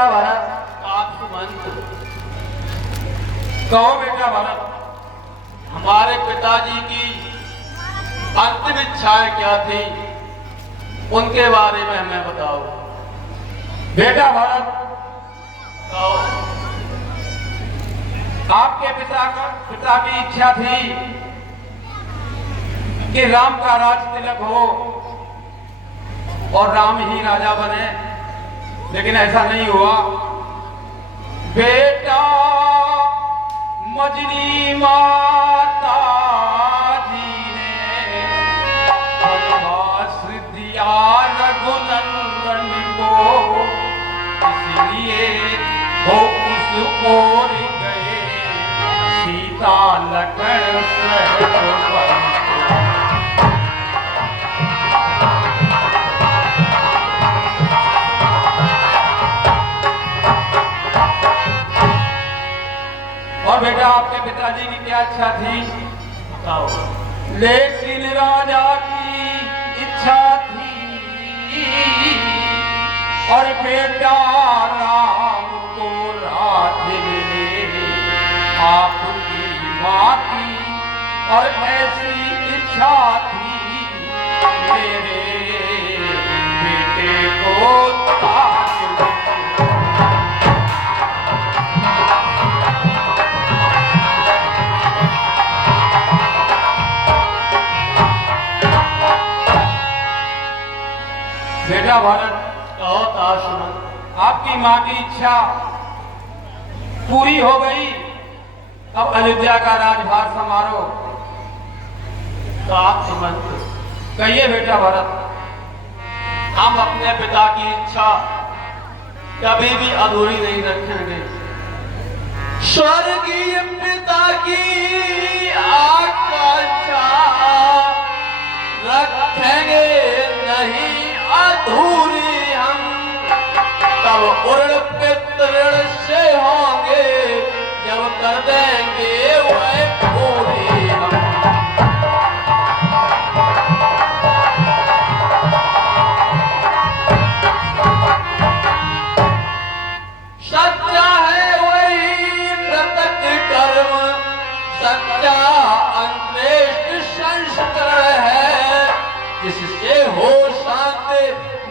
बेटा भरत। आप सुमंत, कहो बेटा भरत। हमारे पिताजी की अंतिम इच्छाएं क्या थी, उनके बारे में हमें बताओ। बेटा भरत, कहो। आपके पिता की इच्छा थी कि राम का राज तिलक हो और राम ही राजा बने, लेकिन ऐसा नहीं हुआ। बेटा मजनी माता जी ने वनवास दिया रघुनंदन को, इसलिए वो उस ओर गए सीता लखन सहित। और बेटा आपके पिताजी की क्या इच्छा थी बताओ। लेकिन राजा की इच्छा थी और बेटा राम को राज्य मिले आपकी माँ की, और ऐसी इच्छा थी मेरे बेटे को ताज मिले। बेटा भरत, कहो ताशुमंत, आपकी माँ की इच्छा पूरी हो गई, अब अयोध्या का राजभार संभालो। आप सुमंत, कहिए बेटा भरत। हम अपने पिता की इच्छा कभी भी अधूरी नहीं रखेंगे। स्वर्गीय पिता की आकांक्षा रखेंगे नहीं अधूरी हम, तब उड़ पे तृण से होंगे जब कर देंगे वह पूरी हम। सच्चा है वही मृतक कर्म, सच्चा अंतरेष्ट संस्करण है, जिससे हो शांत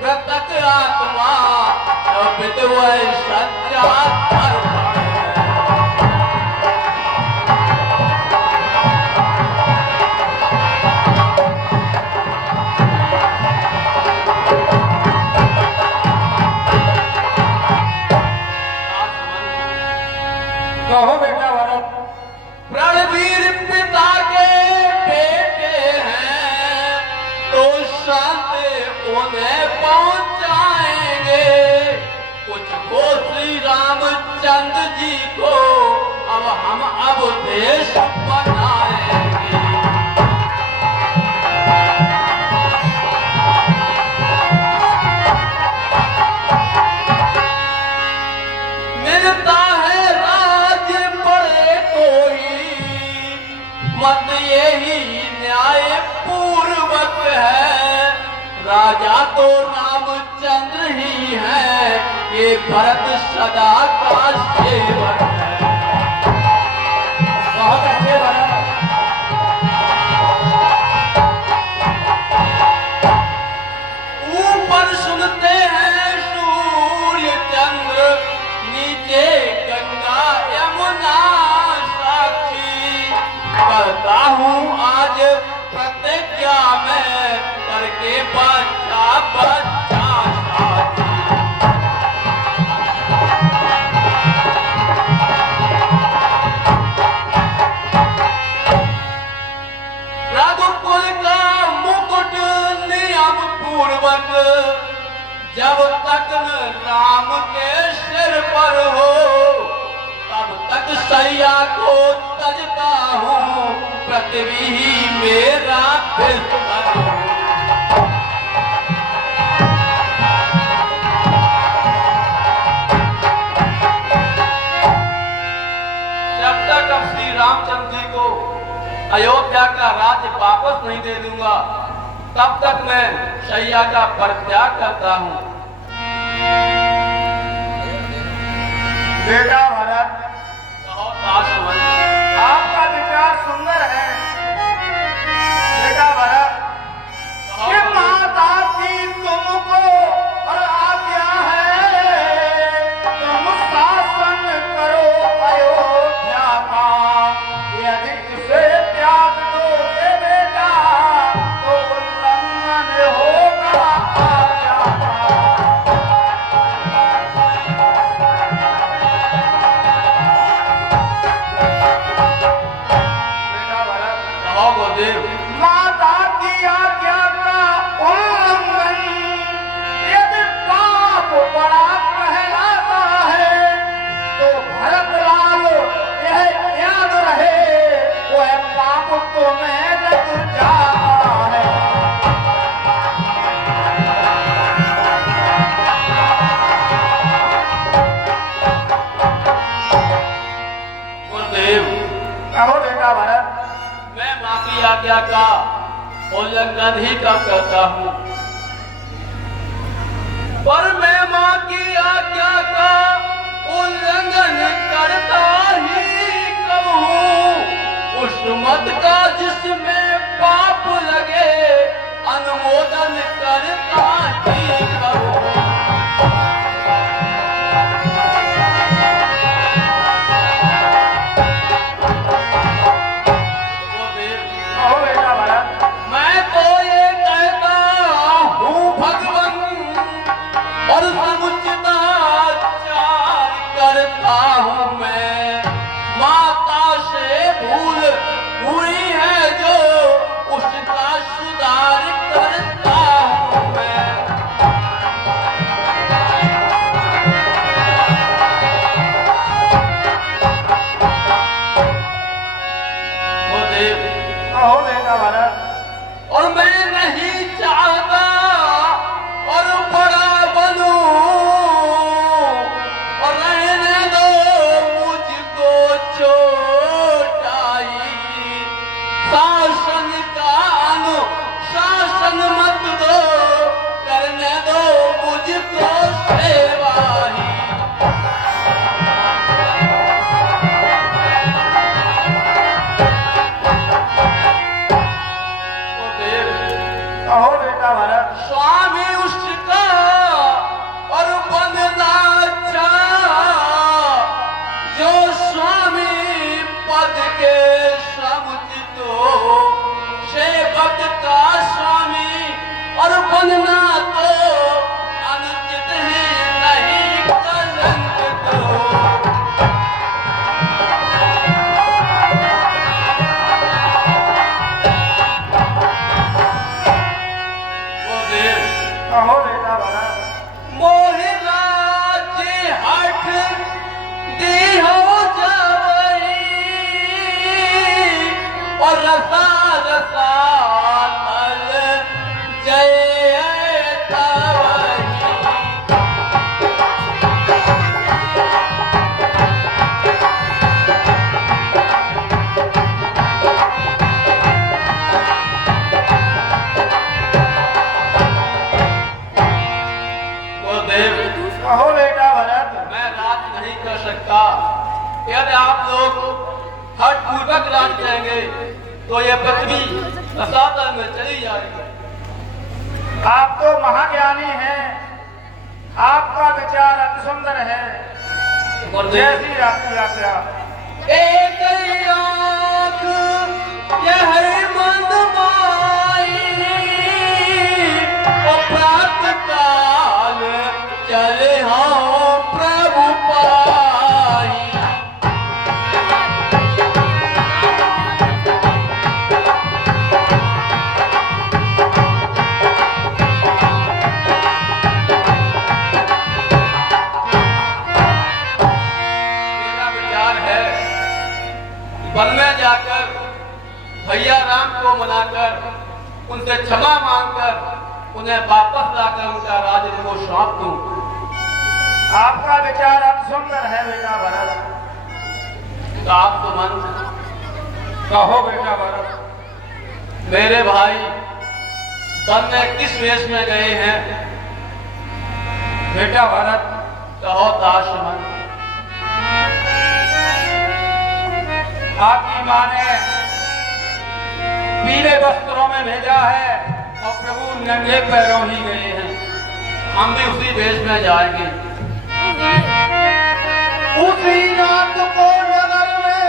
मृतक आत्मा, तब वह सच्चा धर्म है। कहो बेटा भरत। रणवीर पिता के बेटे हैं तो शांत उन्हें पहुंचाएंगे, कुछ को श्री रामचंद्र जी को अब हम अवधेश बनाएंगे। मिलता है राज्य बड़े कोई, मत यही न्याय पूर्वक है, राजा तो रामचंद्र ही है, ये भरत सदा का सेवक है। बहुत अच्छे भरत। ऊपर सुनते हैं सूर्य चंद्र, नीचे गंगा यमुना साक्षी, करता हूँ आज प्रतिज्ञा में करके बच्चा बच्चा साथी। रघुकुल का मुकुट नियम पूर्वक जब तक राम के सिर पर हो, तब तक सैया को तजता हूँ, पृथ्वी ही मेरा बिस्तर हो। जब तक अब श्री रामचंद्र जी को अयोध्या का राज्य वापस नहीं दे दूंगा, तब तक मैं शैया का परित्याग करता हूँ। बेटा भरत, कहो दासवन। आपका विचार सुंदर है। बेटा भरत, ये माता की तुमको और आज्ञा है, तुम शासन करो अयोध्या का। यदि इसे त्याग दोगे बेटा तो उल्लंघन होगा आज्ञा का। बेटा भरत, कहो गुरुदेव। माता की आज्ञा का उल्लंघन यदि पाप बड़ा कहलाता है तो भरतलाल यह याद रहे, वह पाप तुम्हें लग जाता है। गुरुदेव, कहो बेटा भरत, मैं माँ की आज्ञा का उल्लंघन ही कब करता हूँ, पर मैं माँ की आज्ञा का उल्लंघन करता ही कब हूँ। उस मत का जिसमें पाप लगे अनुमोदन करता ही कब हूँ। गुरुदेव, कहो बेटा भरत, मैं तो ये कहता हूँ भगवन, और समुचित आचार करता हूँ मैं। माता से भूल हुई है जो उसका सुधार करता हूँ मैं। गुरुदेव, कहो बेटा भरत, और मैं नहीं चाहता और बड़ा बनूं, और रहने दो मुझको छोटाई। शासन का अनुशासन मत दो, करने दो मुझको सेवा ही। गुरुदेव, कहो बेटा भरत, स्वामी उसका और बनना चाह, जो स्वामी पद के समुचित हो। सेवक का स्वामी और बनना तो अनुचित ही नहीं कलंकित हो। गुरुदेव, कहो बेटा भरत, मोहि राज्य हठ दीहो जवई, और रसा रसा तल जय तवई। गुरुदेव, कहो बेटा भरत, मैं राज नहीं कर सकता। यदि आप लोग हठ पूर्वक राज करेंगे तो ये पृथ्वी रसातल में चली जाएगी। आप तो महाज्ञानी हैं, आपका विचार अति सुंदर है। गुरुदेव, जैसी आपकी आज्ञा। एक आँख यह मन माई, और प्रातः काल चले हाँ प्रभु पाई। मेरा विचार है कि वन में जाकर भैया राम को मनाकर उनसे क्षमा मांगकर उन्हें वापस लाकर उनका राज्य को सौंप दूं। आपका विचार अति सुंदर है बेटा भरत। तो आप तो मन कहो बेटा भरत। मेरे भाई वन में किस वेश में गए हैं? बेटा भरत, कहो दास मन। आपकी माँ ने पीले वस्त्रों में भेजा है और प्रभु नंगे पैरों ही गए हैं। हम भी उसी वेश में जाएंगे। उसी रात को नगर में